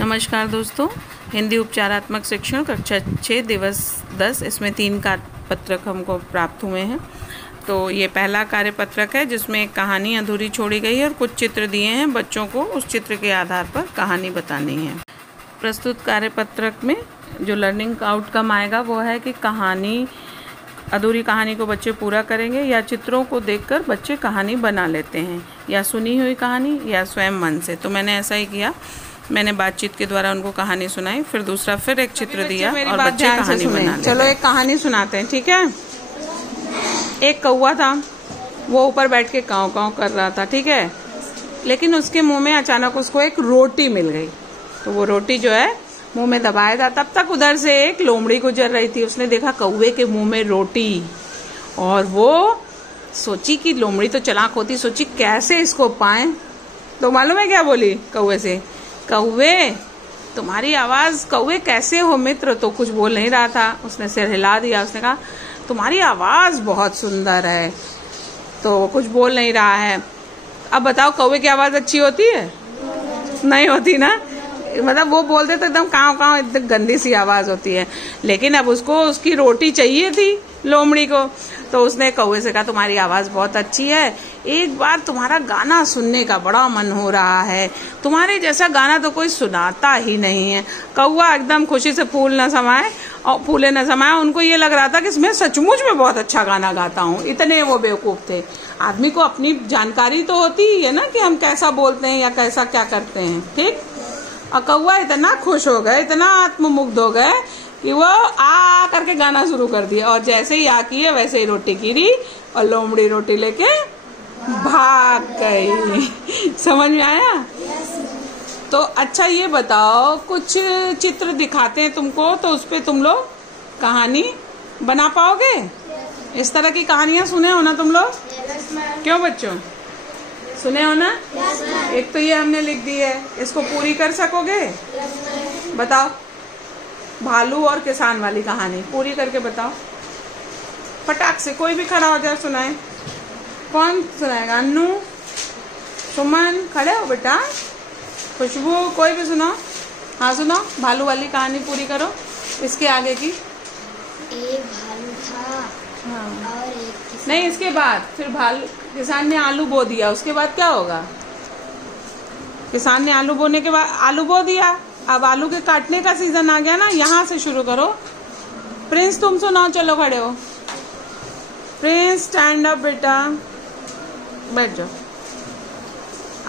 नमस्कार दोस्तों, हिंदी उपचारात्मक शिक्षण कक्षा 6 दिवस 10 इसमें 3 कार्यपत्रक हमको प्राप्त हुए हैं। तो ये पहला कार्यपत्रक है जिसमें एक कहानी अधूरी छोड़ी गई है और कुछ चित्र दिए हैं। बच्चों को उस चित्र के आधार पर कहानी बतानी है। प्रस्तुत कार्यपत्रक में जो लर्निंग आउटकम आएगा वो है कि अधूरी कहानी को बच्चे पूरा करेंगे या चित्रों को देखकर बच्चे कहानी बना लेते हैं, या सुनी हुई कहानी या स्वयं मन से। तो मैंने ऐसा ही किया, मैंने बातचीत के द्वारा उनको कहानी सुनाई, फिर दूसरा फिर एक चित्र दिया और बच्चे कहानी बना लेते। चलो एक कहानी सुनाते हैं, ठीक है। एक कौवा था, वो ऊपर बैठ के काँव काँव कर रहा था, ठीक है। लेकिन उसके मुंह में अचानक उसको एक रोटी मिल गई। तो वो रोटी जो है मुंह में दबाया था, तब तक उधर से एक लोमड़ी गुजर रही थी। उसने देखा कौवे के मुंह में रोटी, और वो सोची कि लोमड़ी तो चालाक होती, सोची कैसे इसको पाए। तो मालूम है क्या बोली कौवे से? कौवे तुम्हारी आवाज, कौवे कैसे हो मित्र? तो कुछ बोल नहीं रहा था, उसने सिर हिला दिया। उसने कहा तुम्हारी आवाज बहुत सुंदर है। तो कुछ बोल नहीं रहा है। अब बताओ कौवे की आवाज अच्छी होती है? नहीं होती ना, मतलब वो बोलते तो एकदम काँव काँव, एकदम गंदी सी आवाज होती है। लेकिन अब उसको उसकी रोटी चाहिए थी लोमड़ी को। तो उसने कौवे से कहा तुम्हारी आवाज बहुत अच्छी है, एक बार तुम्हारा गाना सुनने का बड़ा मन हो रहा है। तुम्हारे जैसा गाना तो कोई सुनाता ही नहीं है। कौवा एकदम खुशी से फूले न समाये। उनको ये लग रहा था कि मैं सचमुच में बहुत अच्छा गाना गाता हूँ। इतने वो बेवकूफ थे। आदमी को अपनी जानकारी तो होती ही है ना कि हम कैसा बोलते हैं या कैसा क्या करते हैं, ठीक। और कौवा इतना खुश हो गए, इतना आत्ममुग्ध हो गए कि वो आ करके गाना शुरू कर दिया। और जैसे ही आ किए वैसे ही रोटी गिरी और लोमड़ी रोटी लेके भाग गई। समझ में आया? तो अच्छा ये बताओ, कुछ चित्र दिखाते हैं तुमको, तो उस पे तुम लोग कहानी बना पाओगे? इस तरह की कहानियां सुने हो ना तुम लोग? क्यों बच्चों, सुने हो ना? एक तो ये हमने लिख दी है, इसको पूरी कर सकोगे? बताओ, भालू और किसान वाली कहानी पूरी करके बताओ फटाक से। कोई भी खड़ा हो जाए, सुनाए। कौन सुनाएगा? अन्नू, सुमन, खड़े हो बेटा। खुशबू, कोई भी सुनाओ। हाँ सुनाओ, भालू वाली कहानी पूरी करो। इसके आगे की। एक भालू था, हाँ। और एक किसान। नहीं, इसके बाद फिर किसान ने आलू बो दिया, उसके बाद क्या होगा? किसान ने आलू बोने के बाद आलू बो दिया, अब आलू के काटने का सीजन आ गया ना, यहाँ से शुरू करो। प्रिंस तुम सुनाओ, चलो खड़े हो। प्रिंस स्टैंड अप बेटा, बैठ जाओ।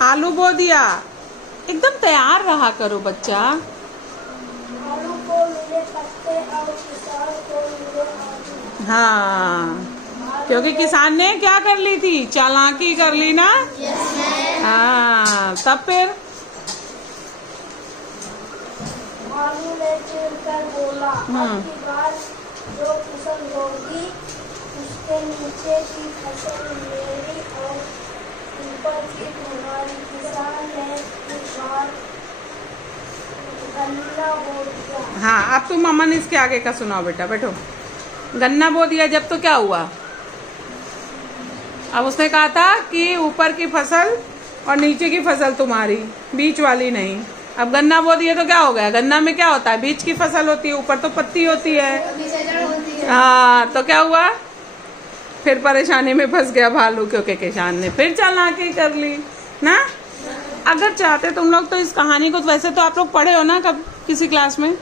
आलू बो दिया, एकदम तैयार रहा करो बच्चा। आलू को मिले पत्ते और किसान को मिले आलू। हाँ, क्योंकि किसान ने क्या कर ली थी? चालाकी कर ली ना। हाँ, तब फिर भालू ने चिढ़कर बोला, अब की बार जो फसल होगी उसके नीचे की फसल मेरी और ऊपर की तुम्हारी। किसान ने इस बार गन्ना बो दिया। हाँ, अब तुम अमन इसके आगे का सुनाओ बेटा, बैठो। गन्ना बो दिया जब, तो क्या हुआ? अब उसने कहा था कि ऊपर की फसल और नीचे की फसल तुम्हारी, बीच वाली नहीं। अब गन्ना बो दिया तो क्या हो गया? गन्ना में क्या होता है? बीच की फसल होती है, ऊपर तो पत्ती होती है। हाँ, तो क्या हुआ? फिर परेशानी में फंस गया भालू, क्योंकि किसान ने फिर चालाकी कर ली ना। अगर चाहते तुम लोग तो इस कहानी को, वैसे तो आप लोग पढ़े हो ना कब किसी क्लास में,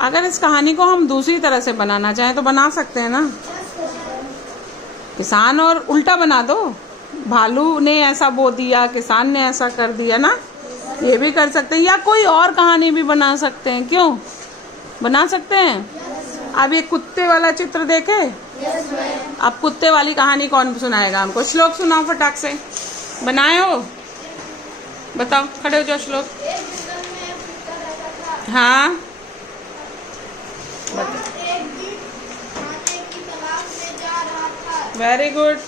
अगर इस कहानी को हम दूसरी तरह से बनाना चाहें तो बना सकते हैं ना। किसान और उल्टा बना दो, भालू ने ऐसा बो दिया, किसान ने ऐसा कर दिया ना, ये भी कर सकते हैं। या कोई और कहानी भी बना सकते हैं, क्यों बना सकते हैं। अब ये कुत्ते वाला चित्र देखे, अब कुत्ते वाली कहानी कौन सुनाएगा हमको? श्लोक सुनाओ फटाक से। बनाए हो? बताओ, खड़े हो जाओ। श्लोक। हाँ, वेरी गुड।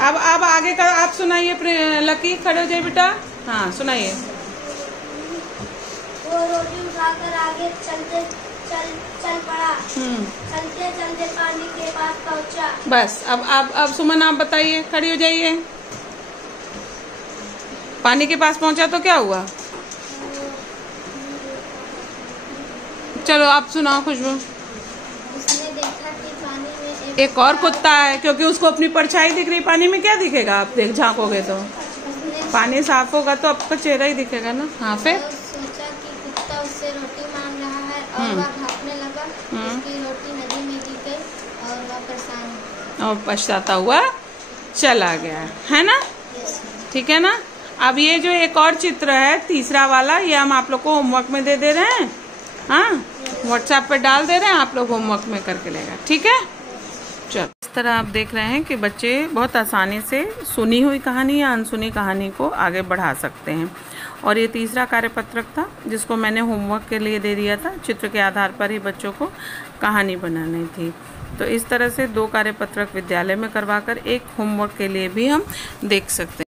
अब आगे का आप सुनाइए। लकी, खड़े हो जाइए बेटा। हाँ, सुनाइए। वो रोटी उठाकर आगे चल पड़ा। चलते चलते पानी के पास पहुंचा। बस अब सुमन आप बताइए, खड़ी हो जाइए। पानी के पास पहुंचा तो क्या हुआ? चलो आप सुनाओ खुशबू। उसने देखा कि पानी में एक और कुत्ता है, क्योंकि उसको अपनी परछाई दिख रही। पानी में क्या दिखेगा? आप देख झांकोगे तो पानी साफ होगा तो आपका चेहरा ही दिखेगा ना। हाँ, फिर सोचा कि कुत्ता उससे रोटी मांग रहा है और वह भागने लगा। उसकी रोटी नदी में गिर गई और वह परेशान और पछताता हुआ चला गया, है ना? ठीक है ना। अब ये जो एक और चित्र है तीसरा वाला, ये हम आप लोग को होमवर्क में दे दे रहे हैं। हाँ, व्हाट्सएप पे डाल दे रहे हैं, आप लोग होमवर्क में करके लेगा। ठीक है, चलो। इस तरह आप देख रहे हैं कि बच्चे बहुत आसानी से सुनी हुई कहानी या अनसुनी कहानी को आगे बढ़ा सकते हैं। और ये तीसरा कार्यपत्रक था जिसको मैंने होमवर्क के लिए दे दिया था। चित्र के आधार पर ही बच्चों को कहानी बनानी थी। तो इस तरह से 2 कार्यपत्रक विद्यालय में करवाकर एक होमवर्क के लिए भी हम देख सकते हैं।